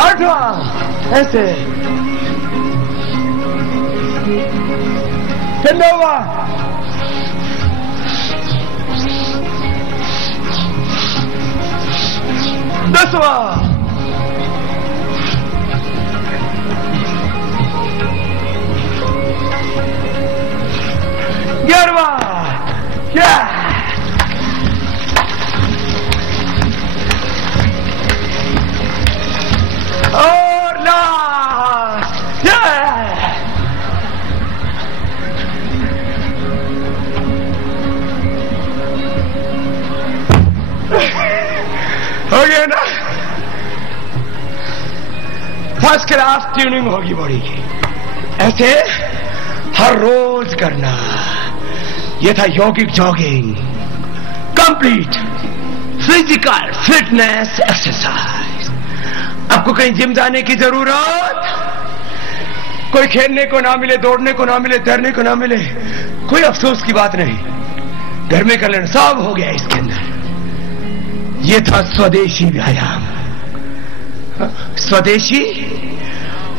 8वां, ऐसे, फिर 9वां, 10वां, 11वां, और लास्ट, हो गया ना। फर्स्ट क्लास ट्यूनिंग होगी बॉडी की। ऐसे हर रोज करना। ये था योगिक jogging, complete physical fitness exercise. आपको कहीं जिम जाने की जरूरत, कोई खेलने को ना मिले, दौड़ने को ना मिले, तैरने को ना मिले, कोई अफसोस की बात नहीं। घर में कर लेना, सब हो गया इसके अंदर। ये था स्वदेशी व्यायाम, स्वदेशी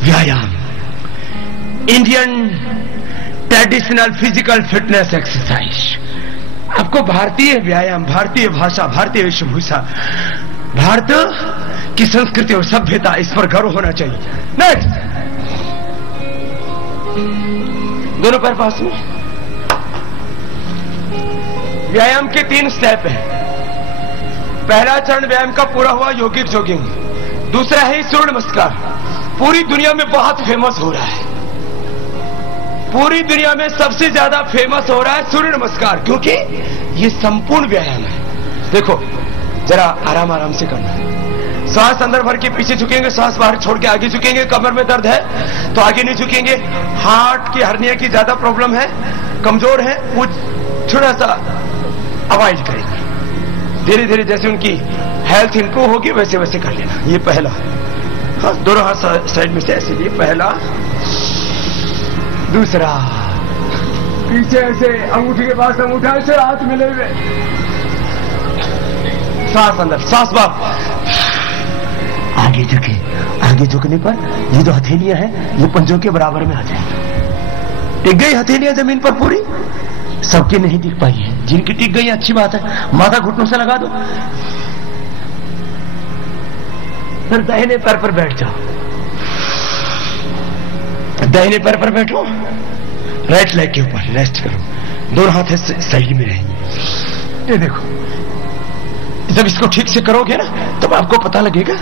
व्यायाम, Indian traditional physical fitness exercise. आपको भारतीय व्यायाम, भारतीय भाषा, भारतीय वेशभूषा, भारत की संस्कृति और सभ्यता, इस पर गर्व होना चाहिए। नेक्स्ट, दोनों पैर पास में। व्यायाम के 3 स्टेप हैं। पहला चरण व्यायाम का पूरा हुआ योगिक जॉगिंग। दूसरा है सूर्य नमस्कार, पूरी दुनिया में बहुत फेमस हो रहा है। पूरी दुनिया में सबसे ज्यादा फेमस हो रहा है सूर्य नमस्कार, क्योंकि ये संपूर्ण व्यायाम है। देखो जरा आराम आराम से करना है। सांस अंदर भर के पीछे झुकेंगे, सांस बाहर छोड़ के आगे झुकेंगे। कमर में दर्द है तो आगे नहीं झुकेंगे। हार्ट की हर्निया की ज्यादा प्रॉब्लम है, कमजोर है, वो थोड़ा सा अवॉइड करेंगे। धीरे धीरे जैसे उनकी हेल्थ इंप्रूव होगी वैसे वैसे कर लेना। ये पहला, हाँ, दोनों हाथ साइड में से ऐसे लिए, पहला। दूसरा, पीछे ऐसे अंगूठी के पास अंगूठा ऐसे हाथ मिले हुए, सांस अंदर, सांस बाहर, आगे झुके। आगे झुकने पर ये जो हथेलियां हैं ये पंजों के बराबर में आ जाएंगी। टिक गई हथेलियां जमीन पर पूरी, सबकी नहीं टिक पाई है। जिनकी टिक गई अच्छी बात है, माथा घुटनों से लगा दो। फिर दाहिने पैर पर बैठ जाओ। दाहिने पैर पर बैठो, राइट लेग के ऊपर रेस्ट करो। दोनों हाथ साइड में रहेंगे। ये देखो, जब इसको ठीक से करोगे ना तब आपको पता लगेगा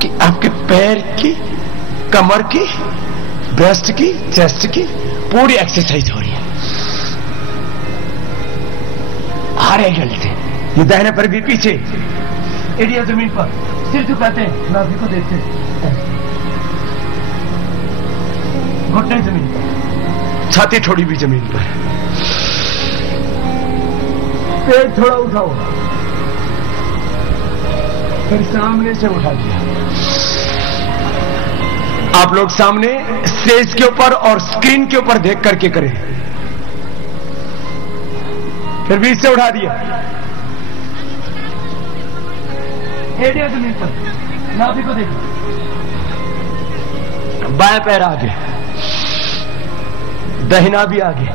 कि आपके पैर की, कमर की, ब्रेस्ट की, चेस्ट की पूरी एक्सरसाइज हो रही है हर एंगल से। ये दाहिने पर भी पीछे, एरिया जमीन पर, सिर झुकाते हैं, नाभि को देखते हैं, घुटने जमीन पर, छाती थोड़ी भी जमीन पर, पेट थोड़ा उठाओ, फिर सामने से उठा दिया। आप लोग सामने स्टेज के ऊपर और स्क्रीन के ऊपर देख करके करें। फिर बीच से उठा दिया, एडिया जमीन पर, नाभि को देखो, बाएं पैर आगे, दाहिना भी आगे,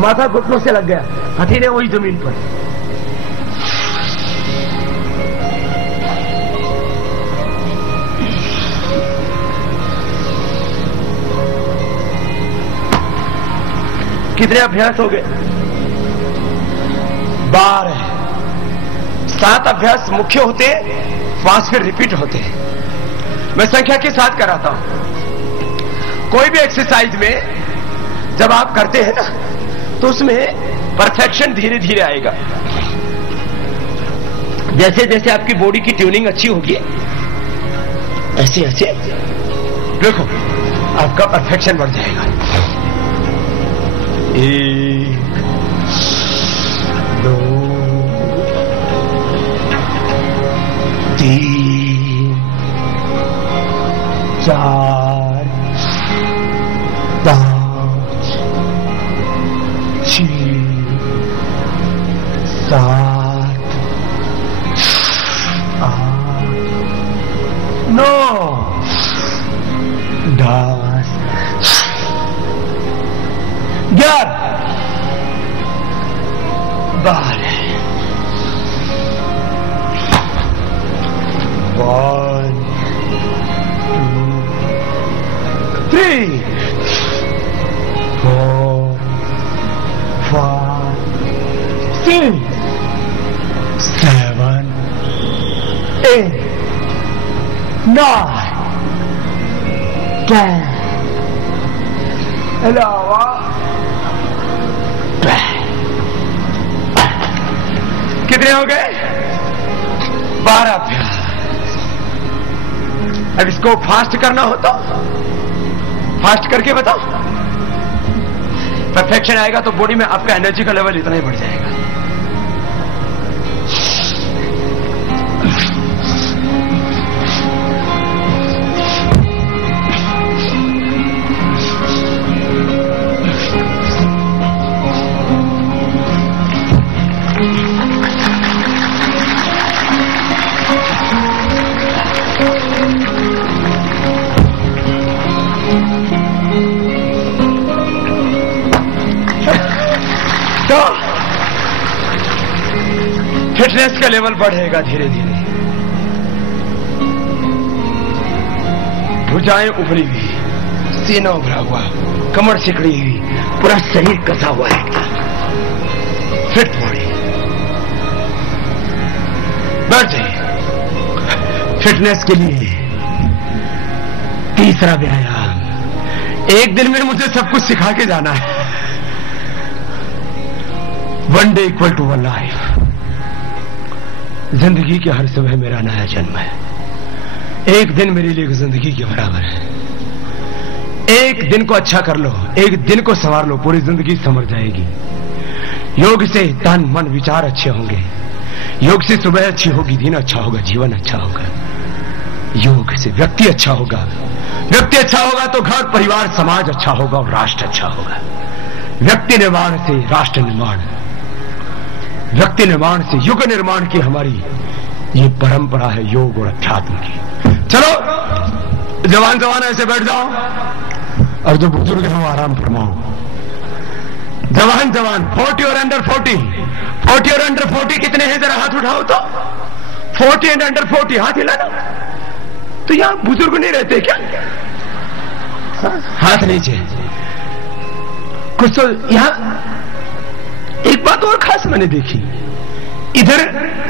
माथा घुटनों से लग गया, हथेलियां वही जमीन पर। कितने अभ्यास हो गए? 12। 7 अभ्यास मुख्य होते हैं, 5 फिर रिपीट होते हैं। मैं संख्या के साथ कराता हूं। कोई भी एक्सरसाइज में जब आप करते हैं ना तो उसमें परफेक्शन धीरे धीरे आएगा। जैसे जैसे आपकी बॉडी की ट्यूनिंग अच्छी होगी, ऐसे ऐसे देखो आपका परफेक्शन बढ़ जाएगा। 1 2 3 4 5 6 7 8 1, 2, 3, 4, 5, 6, 7, 8, 9, 10, 11, 12. कितने हो गए? 12 अभ्यास। अब इसको फास्ट करना हो तो फास्ट करके बताओ। परफेक्शन आएगा तो बॉडी में आपका एनर्जी का लेवल इतना ही बढ़ जाएगा। तो फिटनेस का लेवल बढ़ेगा धीरे धीरे। भुजाएं उभरी हुई, सीना उभरा हुआ, कमर सिकड़ी हुई, पूरा शरीर कसा हुआ है एकदम फिट बॉडी। बढ़ जाइए। फिटनेस के लिए तीसरा व्यायाम, एक दिन में मुझे सब कुछ सिखा के जाना है। 1 day equal to 1 life। जिंदगी के हर सुबह मेरा नया जन्म है। एक दिन मेरे लिए जिंदगी के बराबर है। एक दिन को अच्छा कर लो, एक दिन को संवार लो, पूरी जिंदगी संवर जाएगी। योग से तन मन विचार अच्छे होंगे। योग से सुबह अच्छी होगी, दिन अच्छा होगा, जीवन अच्छा होगा। योग से व्यक्ति अच्छा होगा, व्यक्ति अच्छा होगा तो घर परिवार समाज अच्छा होगा और राष्ट्र अच्छा होगा। व्यक्ति निर्माण से राष्ट्र निर्माण, व्यक्ति निर्माण से युग निर्माण की हमारी ये परंपरा है योग और अध्यात्म की। चलो जवान जवान ऐसे बैठ जाओ और जो बुजुर्ग हैं वो आराम फरमाओ। जवान जवान 40 और अंडर 40, 40 और अंडर 40 कितने हैं जरा हाथ उठाओ तो। 40 एंड अंडर 40 हाथ हिलाना। तो यहां बुजुर्ग नहीं रहते क्या? हाथ नीचे। कुछ तो यहां एक बात और खास मैंने देखी, इधर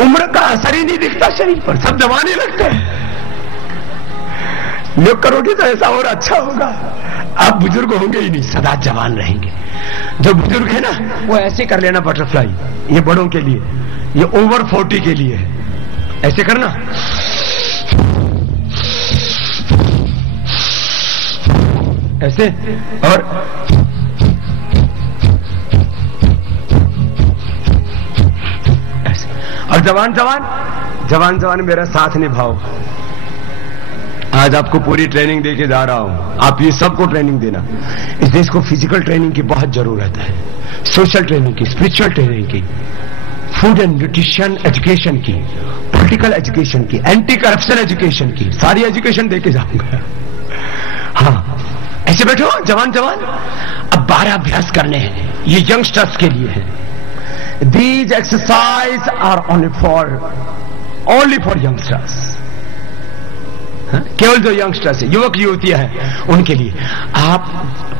उम्र का असर ही नहीं दिखता शरीर पर, सब जवान ही लगते हैं। योग करोगे तो ऐसा और अच्छा होगा। आप बुजुर्ग होंगे ही नहीं, सदा जवान रहेंगे। जो बुजुर्ग है ना वो ऐसे कर लेना बटरफ्लाई, ये बड़ों के लिए, ये ओवर 40 के लिए है। ऐसे करना, ऐसे, और जवान जवान जवान जवान मेरा साथ निभाओ। आज आपको पूरी ट्रेनिंग देके जा रहा हूं। आप ये सबको ट्रेनिंग देना। इस देश को फिजिकल ट्रेनिंग की बहुत जरूरत है, सोशल ट्रेनिंग की, स्पिरिचुअल ट्रेनिंग की, फूड एंड न्यूट्रिशन एजुकेशन की, पॉलिटिकल एजुकेशन की, एंटी करप्शन एजुकेशन की, सारी एजुकेशन देके जाऊंगा। हाँ ऐसे बैठो जवान जवान। अब 12 अभ्यास करने हैं, ये यंगस्टर्स के लिए है। These exercises are only for youngsters। केवल जो यंगस्टर्स है, युवक युवतियां हैं, उनके लिए। आप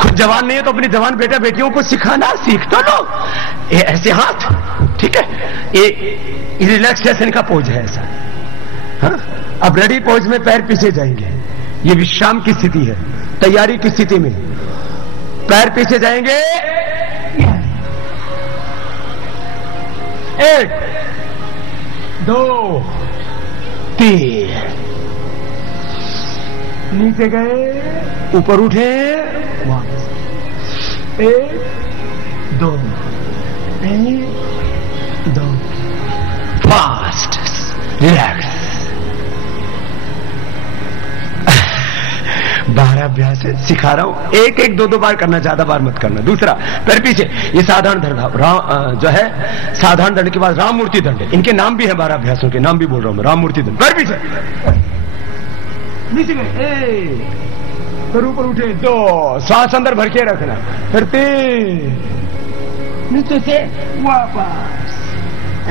खुद जवान नहीं है तो अपने जवान बेटा बेटियों को सिखाना, सीख तो लो। ये ऐसे हाथ, ठीक है, ये रिलैक्सेशन का पोज है ऐसा। हाँ? अब रेडी पोज में पैर पीछे जाएंगे, ये विश्राम की स्थिति है। तैयारी की स्थिति में पैर पीछे जाएंगे। 1 2 3, नीचे गए, ऊपर उठे, 1 2 1 2, फास्ट, रिलैक्स। 12 अभ्यास सिखा रहा हूं, एक 2 बार करना, ज्यादा बार मत करना। दूसरा पैर पीछे, ये साधारण दंड जो है, साधारण दंड के बाद राम मूर्ति दंड, इनके नाम भी है, 12 अभ्यासों के नाम भी बोल रहा हूं मैं। राम मूर्ति दंड, पैर पीछे, नीचे गए, फिर ऊपर उठे, 2, श्वास अंदर भर के रखना, फिर 3, नीचे से वापस,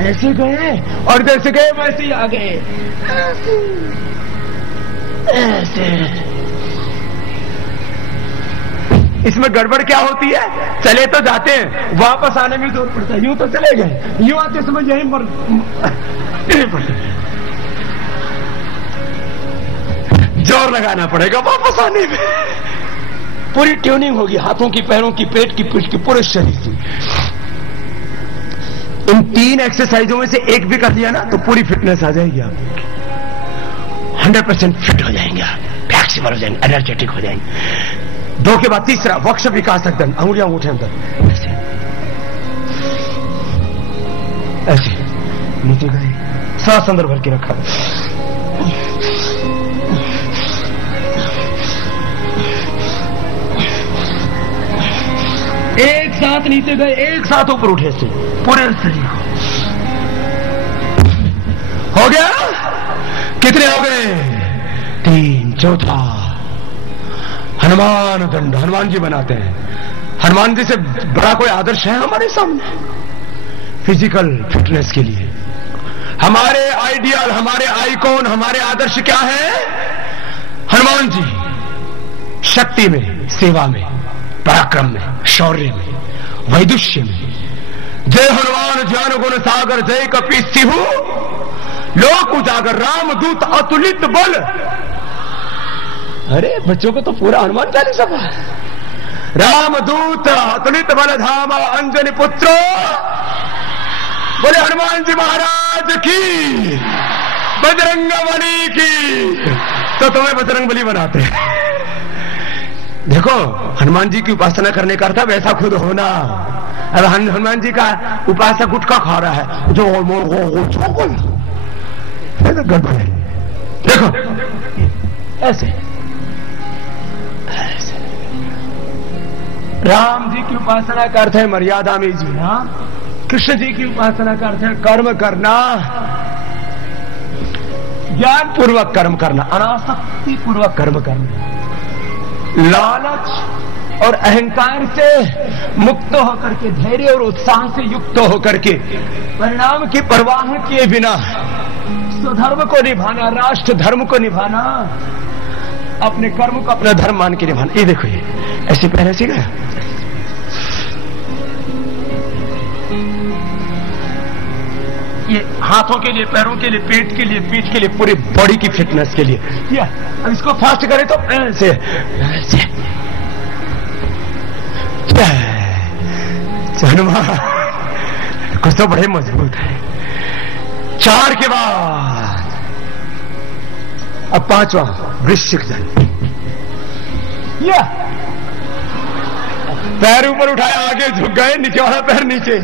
ऐसे गए और जैसे गए वैसे ही आ गए। ऐसे। इसमें गड़बड़ क्या होती है, चले तो जाते हैं, वापस आने में जोर पड़ता है। यूं तो चले गए, यूं आते समय यही पड़ते, जोर लगाना पड़ेगा वापस आने में। पूरी ट्यूनिंग होगी हाथों की, पैरों की, पेट की, पीठ की, पूरे शरीर की। इन 3 एक्सरसाइजों में से एक भी कर दिया ना तो पूरी फिटनेस आ जाएगी आपकी। 100% फिट हो जाएंगे आप, फ्लेक्सिबल हो जाएंगे, एनर्जेटिक हो जाएंगे। 2 के बाद तीसरा वक्ष विकासक दंड, अंगुलियां उठे अंदर ऐसे ऐसे नीचे गए, सांस अंदर भर के रखा, एक साथ नीचे गए, एक साथ ऊपर उठे से पूरे शरीर को। हो गया? कितने हो गए? 3। चौथा हनुमान दंड, हनुमान जी बनाते हैं। हनुमान जी से बड़ा कोई आदर्श है हमारे सामने फिजिकल फिटनेस के लिए? हमारे आइडियल, हमारे आइकॉन, हमारे आदर्श क्या है? हनुमान जी। शक्ति में, सेवा में, पराक्रम में, शौर्य में, वैदुष्य में। जय हनुमान ज्ञान गुण सागर, जय कपी सिंहु लोक उजागर, रामदूत अतुलित बल। अरे बच्चों को तो पूरा हनुमान चालीसा पढ़ा। रामदूत अतुलित बल धामा अंजनी पुत्र, बोले हनुमान जी महाराज की, बजरंगबली की। तो तुम्हें बजरंगबली बनाते हैं। देखो, हनुमान जी की उपासना करने का अर्थ है वैसा खुद होना। अब हनुमान जी का उपासक गुटखा खा रहा है जो गड़बड़ है। देखो ऐसे ऐसे। राम जी की उपासना का अर्थ है मर्यादा में जीना। कृष्ण जी की उपासना का अर्थ है कर्म करना, ज्ञान पूर्वक कर्म करना, अनासक्ति पूर्वक कर्म करना, लालच और अहंकार से मुक्त होकर के, धैर्य और उत्साह से युक्त होकर के, परिणाम की परवाह किए बिना स्वधर्म को निभाना, राष्ट्र धर्म को निभाना, अपने कर्म को अपना धर्म मान के निभाना। ये देखो, ये ऐसे पहले से गया। ये हाथों के लिए, पैरों के लिए, पेट के लिए, पीठ के लिए, पूरी बॉडी की फिटनेस के लिए। या अब इसको फास्ट करें तो ऐसे ऐसे। हनुमान कुछ तो बड़े मजबूत है। 4 के बाद अब 5वां वृश्चिक दंड। या पैर ऊपर उठाया, आगे झुक गए, नीचे वाला पैर नीचे।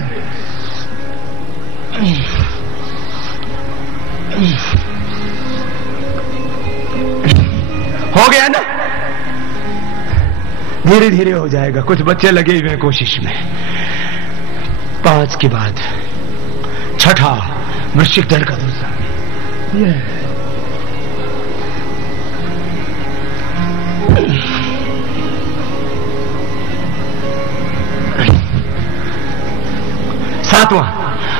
हो गया ना? धीरे धीरे हो जाएगा, कुछ बच्चे लगे हुए हैं कोशिश में। 5 के बाद 6ठा वृश्चिक दंड का दूसरा। सातवां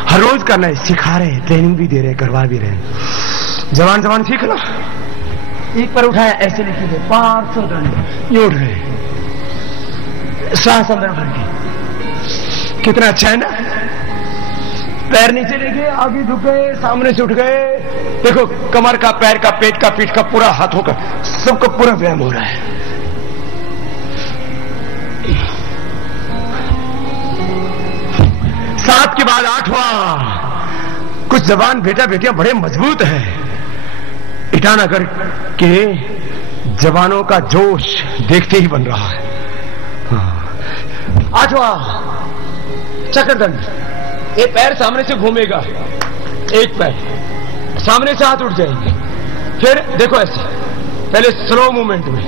हर रोज करना है, सिखा रहे, ट्रेनिंग भी दे रहे, करवा भी रहे। जवान जवान सीख लो। एक पर उठाया, ऐसे लिखे थे 500 दंड, ये उठ गए, सांस अंदर भर के। कितना अच्छा है ना? पैर नीचे ले गए, आगे झुक गए, सामने से उठ गए। देखो, कमर का, पैर का, पेट का, पीठ का, पूरा हाथों का, सबको पूरा व्यायाम हो रहा है। सात के बाद 8वां। कुछ जवान बेटा बेटियां बड़े मजबूत हैं। ईटानगर के जवानों का जोश देखते ही बन रहा है। 8वां चक्रदंड। एक पैर सामने से घूमेगा, एक पैर सामने से हाथ उठ जाएंगे। फिर देखो ऐसे, पहले स्लो मूवमेंट में